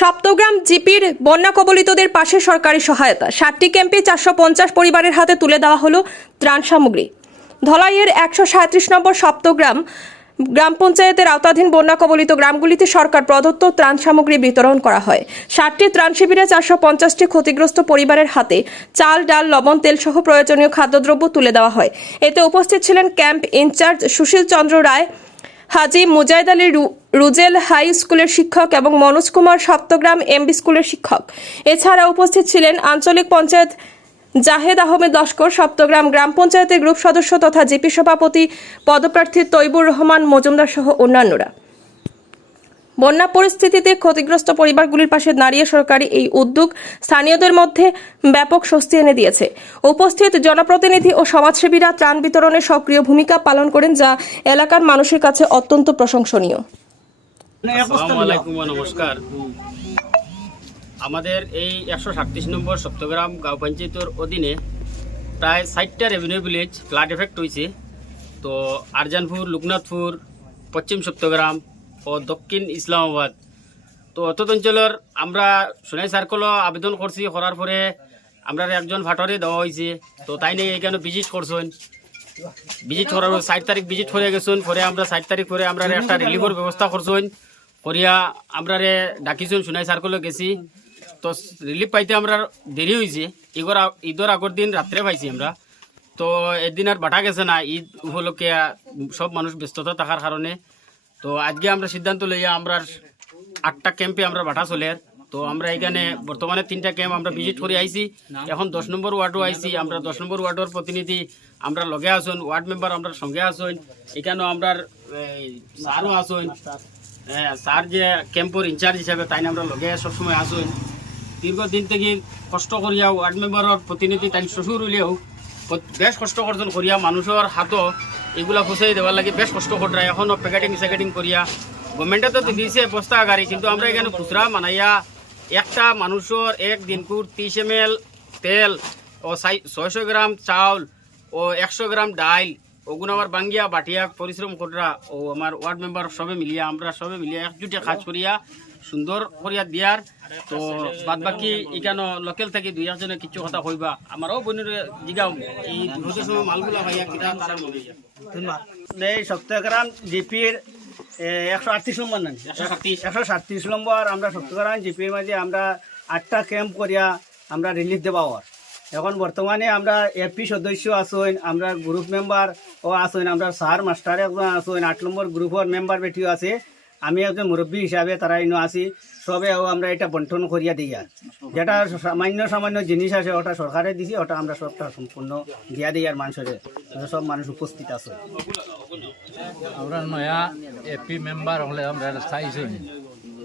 সপ্তগ্রাম জিপির বন্যা কবলিতদের পাশে সরকারি সহায়তা। ষাটটি ক্যাম্পে চারশো পঞ্চাশ পরিবারের হাতে তুলে দেওয়া হলো ত্রাণ সামগ্রী। ধলাইয়ের একশো সাঁত্রিশ নম্বর সপ্তগ্রাম গ্রাম পঞ্চায়েতের আওতাধীন বন্যা কবলিত গ্রামগুলিতে সরকার প্রদত্ত ত্রাণ সামগ্রী বিতরণ করা হয়। ষাটটি ত্রাণ শিবিরে চারশো পঞ্চাশটি ক্ষতিগ্রস্ত পরিবারের হাতে চাল, ডাল, লবণ তেল সহ প্রয়োজনীয় খাদ্যদ্রব্য তুলে দেওয়া হয়। এতে উপস্থিত ছিলেন camp incharge Sushil Chandra Roy Haji Mujahid Ali Rujel high স্কুলের শিক্ষক এবং মনোজ কুমার সপ্তগ্রাম এমবি স্কুলের শিক্ষক। এছাড়া উপস্থিত ছিলেন আঞ্চলিক পঞ্চায়েত জাহেদ আহমেদ লস্কর, সপ্তগ্রাম গ্রাম পঞ্চায়েতের গ্রুপ সদস্য তথা জিপি সভাপতি, পদপ্রার্থী তৈবুর রহমান মজুমদার সহ অন্যান্যরা। বন্যা পরিস্থিতিতে ক্ষতিগ্রস্ত পরিবারগুলির পাশে দাঁড়িয়ে সরকারি এই উদ্যোগ স্থানীয়দের মধ্যে ব্যাপক স্বস্তি এনে দিয়েছে। উপস্থিত জনপ্রতিনিধি ও সমাজসেবীরা ত্রাণ বিতরণে সক্রিয় ভূমিকা পালন করেন, যা এলাকার মানুষের কাছে অত্যন্ত প্রশংসনীয়। নমস্কার। আমাদের এই একশো সাতত্রিশ নম্বর সপ্তগ্রাম গাঁও পঞ্চায়েতের অধীনে প্রায় ষাটটা রেভিনিউ ভিলেজ ফ্লাড এফেক্ট হয়েছে তো আরজানপুর, লোকনাথপুর, পশ্চিম সপ্তগ্রাম ও দক্ষিণ ইসলামাবাদ। তো অত অঞ্চলের আমরা সোনাই সার্কেলও আবেদন করছি, করার পরে আমরা একজন ভাটরে দেওয়া হয়েছে। তো তাই নিয়ে এখানে ভিজিট করছেন? ভিজিট করার ষাট তারিখ ভিজিট করে গেছুন, পরে আমরা ষাট তারিখ পরে আমরা একটা রিলিফের ব্যবস্থা করছুন, করিয়া আমরা রে ডাকিছুন সোনাই সার্কেলে গেছি। তো রিলিফ পাইতে আমরা দেরি হয়েছে ঈদর আ- ঈদর আগর দিন রাত্রে পাইছি আমরা। তো এদিন আর বাটা গেছে না, ঈদ উপলক্ষে সব মানুষ ব্যস্ততা থাকার কারণে। তো আজকে আমরা সিদ্ধান্ত লইয়া আমরা আটটা ক্যাম্পে আমরা বাটা চলে। তো আমরা এখানে বর্তমানে তিনটা ক্যাম্প আমরা ভিজিট করে আইছি। এখন দশ নম্বর ওয়ার্ডও আইছি। আমরা দশ নম্বর ওয়ার্ডের প্রতিনিধি আমরা লগে আসুন ওয়ার্ড মেম্বার আমরা সঙ্গে আসুন এখানেও আমরা স্যারও আসুন স্যার যে ক্যাম্পর ইনচার্জ হিসাবে তাই আমরা লগে সবসময় আসুন দীর্ঘদিন থেকে কষ্ট করিয়া ওয়ার্ড মেম্বারের প্রতিনিধি তাই শ্বশুর ক- বেশ কষ্ট করছেন করিয়া মানুষের হাতও এগুলা ফুসাই দেওয়ার লাগে বেশ কষ্ট করা এখনও প্যাকেটিং, স্যাকেটিং করিয়া। গভর্নমেন্টে তো দিয়েছে বস্তা গাড়ি, কিন্তু আমরা এখানে খুচরা মানাইয়া একটা মানুষের এক দিনকুর ত্রিশ এম তেল ও ছয়শো গ্রাম চাউল ও একশো গ্রাম ডাইল ওগুলো আমার বাঙ্গিয়া বাটিয়া পরিশ্রম করা ও আমার ওয়ার্ড মেম্বার সবে মিলিয়া, আমরা সবে মিলিয়া একজুটে কাজ করিয়া সুন্দর করিয়া দিয়ার। তো বাদ বাকি এখানে লোকেল থেকে দুই একজনে কিছু কথা কইবা। আমারও বোনের জিগাও। এই দুটো সময় মালগুলা ভাইয়া তারা মনে এই সপ্তগ্রাম জিপির একশো আটত্রিশ নম্বর নাম একশো সাতত্রিশ। নম্বর আমরা সপ্তগ্রাম জিপির মাঝে আমরা আটটা ক্যাম্প করিয়া আমরা রিলিফ দেওয়া এখন বর্তমানে আমরা এপি সদস্য আসইন আমরা গ্রুপ মেম্বার ও আসইন আমরা স্যার মাস্টার একজন আসইন আট নম্বর গ্রুপের মেম্বার বেটিও আছে। আমি একজন মুরব্বী হিসাবে তারা ইনো আছি সবে ও আমরা এটা বন্টন করিয়া আর যেটা সামান্য সামান্য জিনিস আছে ওটা সরকারে দিছি ওটা আমরা সবটা সম্পূর্ণ দিয়া দিই আর মানুষের সব মানুষ উপস্থিত আছে। আমরা নয়া এপি মেম্বার হলে আমরা চাইছি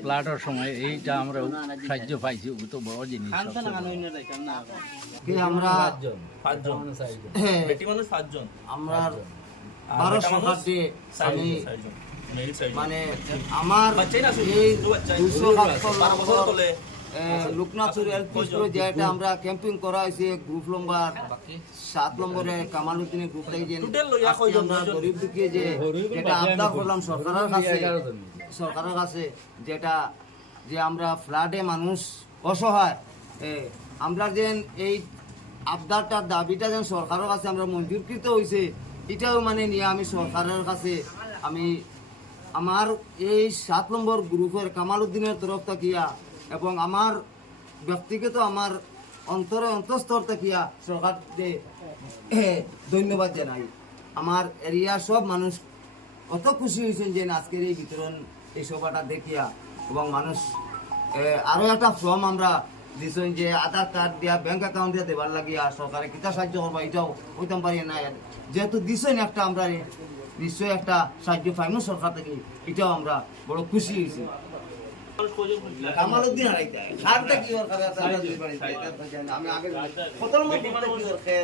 প্লাটের সময় এইটা আমরা সাহায্য পাইছি ও তো বড় জিনিস আমরা হ্যাঁ, আমরা আমি মানে আমার এই দুশো লোকনাথপুর এলপি যেটা আমরা ক্যাম্পিং করা হয়েছে গ্রুপ নম্বর সাত নম্বরে কামালুদ্দিনের গ্রুপ থেকে যে আমরা গরিব দুঃখী যে যেটা আবদার করলাম সরকারের কাছে সরকারের কাছে যেটা যে আমরা ফ্লাডে মানুষ অসহায় আমরা যেন এই আবদারটার দাবিটা যেন সরকারের কাছে আমরা মঞ্জুরকৃত হয়েছে এটাও মানে নিয়ে আমি সরকারের কাছে আমি আমার এই সাত নম্বর গ্রুপের কামাল উদ্দিনের তরফ থাকিয়া এবং আমার ব্যক্তিগত আমার অন্তরে অন্তঃস্তর থাকিয়া সরকারকে ধন্যবাদ জানাই। আমার এরিয়ার সব মানুষ অত খুশি হয়েছেন যে আজকের এই বিতরণ এই সভাটা দেখিয়া এবং মানুষ এ, আরও একটা ফর্ম আমরা দিছেন যে আধার কার্ড দিয়া ব্যাংক অ্যাকাউন্ট দিয়া দেবার লাগিয়া সরকারে কিতা সাহায্য করবা এটাও হইতাম পারি না যেহেতু দিছেন একটা আমরা নিশ্চয়ই একটা সাহায্য পাইমু সরকার থেকে। এটাও আমরা বড় খুশি হয়েছি। কি ওর খাবে। আমি আগে কত নম্বর কি ওর খেয়ে